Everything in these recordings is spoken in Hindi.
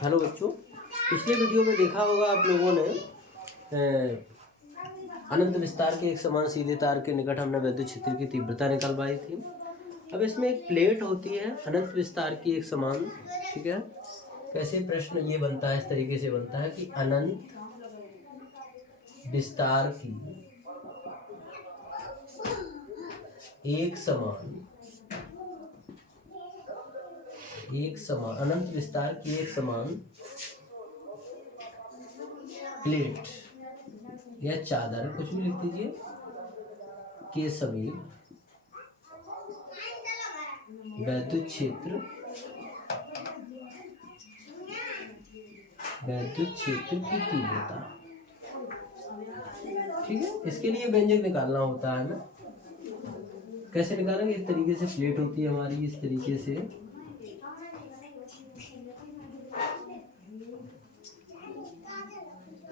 हेलो बच्चों, पिछले वीडियो में देखा होगा आप लोगों ने अनंत विस्तार के एक समान सीधे तार के निकट हमने विद्युत क्षेत्र की तीव्रता निकलवाई थी। अब इसमें एक प्लेट होती है अनंत विस्तार की एक समान, ठीक है। कैसे प्रश्न ये बनता है, इस तरीके से बनता है कि अनंत विस्तार की एक समान अनंत विस्तार की एक समान प्लेट या चादर, कुछ भी लिख दीजिए, के समीप विद्युत क्षेत्र की तीव्रता, ठीक है। इसके लिए व्यंजक निकालना होता है ना। कैसे निकालेंगे? इस तरीके से प्लेट होती है हमारी, इस तरीके से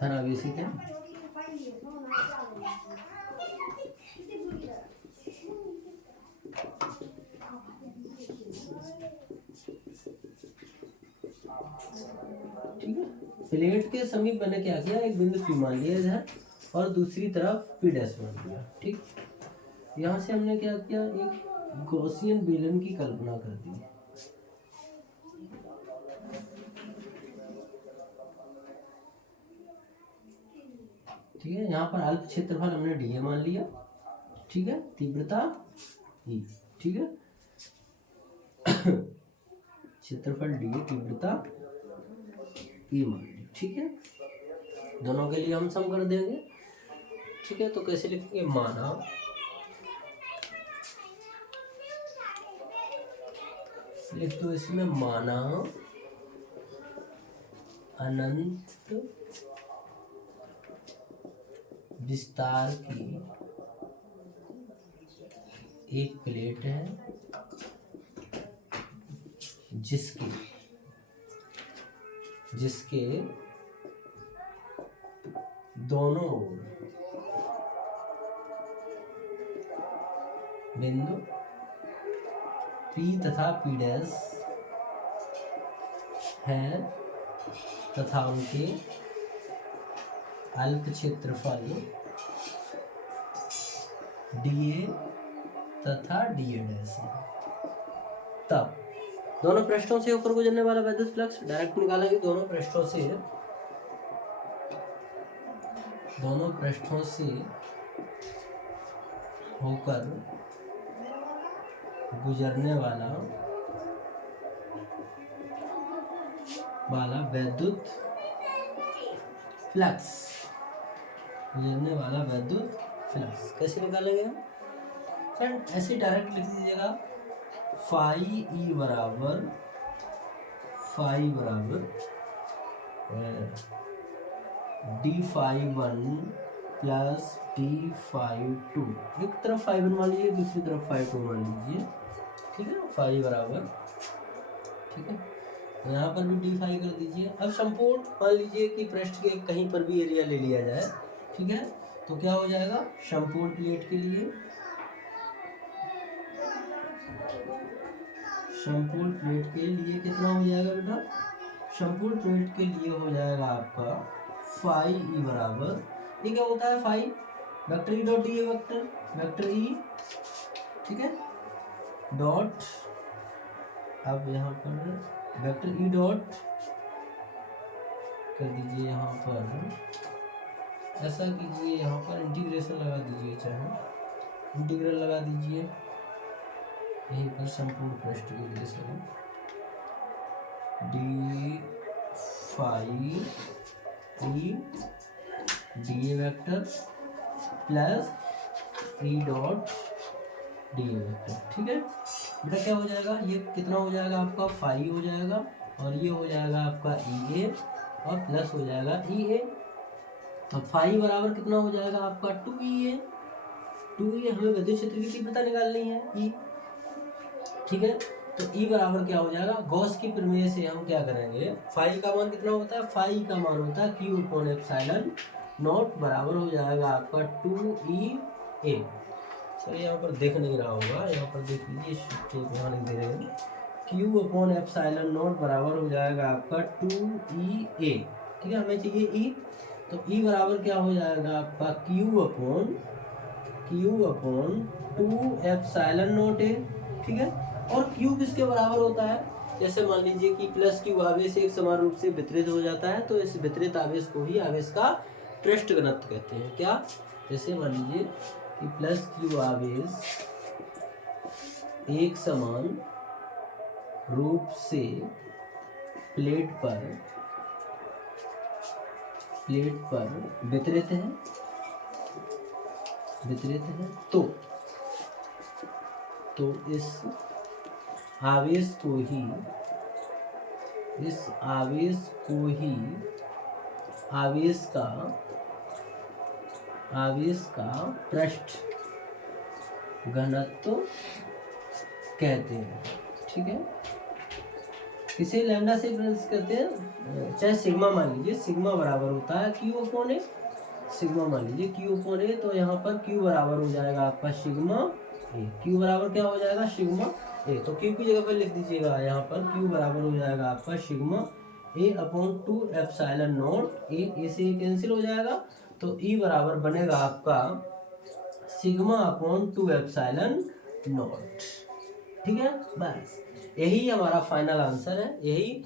धनावेशित है, ठीक है। प्लेट के समीप मैंने क्या किया, एक बिंदु P मान लिया इधर और दूसरी तरफ P डैश मान लिया, ठीक। यहाँ से हमने क्या किया, एक गॉसियन बेलन की कल्पना कर दी, ठीक है। यहाँ पर अल्प क्षेत्रफल हमने dA मान लिया, ठीक है। तीव्रता E, ठीक है। क्षेत्रफल dA, तीव्रता E मान ली, ठीक है। दोनों के लिए हम सम कर देंगे, ठीक है। तो कैसे लिखेंगे, माना लिख दो इसमें, माना अनंत विस्तार की एक प्लेट है जिसके दोनों ओर बिंदु P तथा P डैश हैं तथा उनके अल्प क्षेत्रफल dA तथा dA डैश है। तब दोनों पृष्ठों से होकर गुजरने वाला विद्युत फ्लक्स डायरेक्ट निकालेंगे। दोनों पृष्ठों से होकर गुजरने वाला विद्युत फ्लक्स, कैसे निकालेंगे फ्रेंड? ऐसे डायरेक्ट लिख दीजिएगा, फाई बराबर d∅1 प्लस d∅2। एक तरफ ∅1 मान लीजिए, दूसरी तरफ ∅2 मान लीजिए, ठीक है। फाई बराबर, ठीक है। यहाँ पर भी d∅ कर दीजिए। अब संपूर्ण मान लीजिए कि पृष्ठ के कहीं पर भी एरिया ले लिया जाए, ठीक है। तो क्या हो जाएगा, संपूर्ण प्लेट के लिए कितना हो जाएगा बेटा? संपूर्ण प्लेट के लिए हो जाएगा आपका फाई ई बराबर, ये क्या होता है, phi vector e dot d vector e, ठीक है, डॉट, अब यहाँ पर वेक्टर ई डॉट कर दीजिए, यहाँ पर ऐसा कीजिए, यहाँ पर इंटीग्रेशन लगा दीजिए, चाहे इंटीग्रल लगा दीजिए यहीं पर संपूर्ण पृष्ठ के लिए sir d∅e dA vector plus E dot dA vector, ठीक है बेटा। क्या हो जाएगा, ये कितना हो जाएगा आपका, फाई हो जाएगा और ये हो जाएगा आपका EA और प्लस हो जाएगा EA। तो फाई बराबर कितना हो जाएगा आपका 2EA। हमें विद्युत क्षेत्र की तीव्रता निकालनी है E, ठीक है। तो E बराबर क्या हो जाएगा, गॉस की प्रमेय से हम क्या करेंगे, फाई का मान कितना होता है, फाई का मान होता है Q/ε0 बराबर हो जाएगा आपका 2EA। सर यहाँ पर देख नहीं रहा होगा, यहाँ पर देख लीजिए, यहाँ लिख दे रहे हैं क्यू अपॉन एप्सिलॉन नॉट बराबर हो जाएगा आपका 2EA। ठीक है, हमें चाहिए E, तो E बराबर क्या हो जाएगा आपका Q upon 2 epsilon not A। ठीक है, और Q किसके बराबर होता है? जैसे मान लीजिए कि प्लस Q आवेश एक समान रूप से वितरित हो जाता है, तो इस वितरित आवेश को ही आवेश का पृष्ठ घनत्व कहते हैं। क्या? जैसे मान लीजिए कि प्लस Q आवेश एक समान रूप से प्लेट पर वितरित है, तो इस आवेश को ही आवेश का पृष्ठ घनत्व कहते हैं। ठीक है, किसे लैम्डा से रिप्रेजेंट करते हैं? चाहे सिग्मा मान लीजिए, सिग्मा बराबर होता है क्यू अपॉन ए। सिग्मा मान लीजिए क्यू अपॉन ए, तो यहाँ पर क्यू बराबर हो जाएगा आपका सिग्मा ए। क्यू बराबर क्या हो जाएगा? सिग्मा ए। तो क्यू की जगह पर लिख दीजिएगा, यहाँ पर क्यू बराबर हो जाएगा आपका sigma A upon 2 epsilon not a से कैंसिल हो जाएगा, तो ई बराबर बनेगा आपका सिग्मा अपॉन 2 एप्सिलॉन नॉट। ठीक है, बस यही हमारा फाइनल आंसर है। यही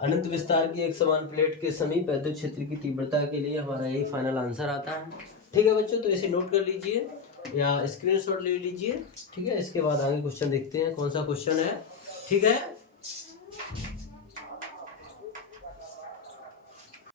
अनंत विस्तार की एक समान प्लेट के समीप विद्युत क्षेत्र की तीव्रता के लिए हमारा यही फाइनल आंसर आता है। ठीक है बच्चों, तो इसे नोट कर लीजिए या स्क्रीनशॉट ले लीजिए। ठीक है, इसके बाद आगे क्वेश्चन देखते हैं कौन सा क्वेश्चन है। ठीक है।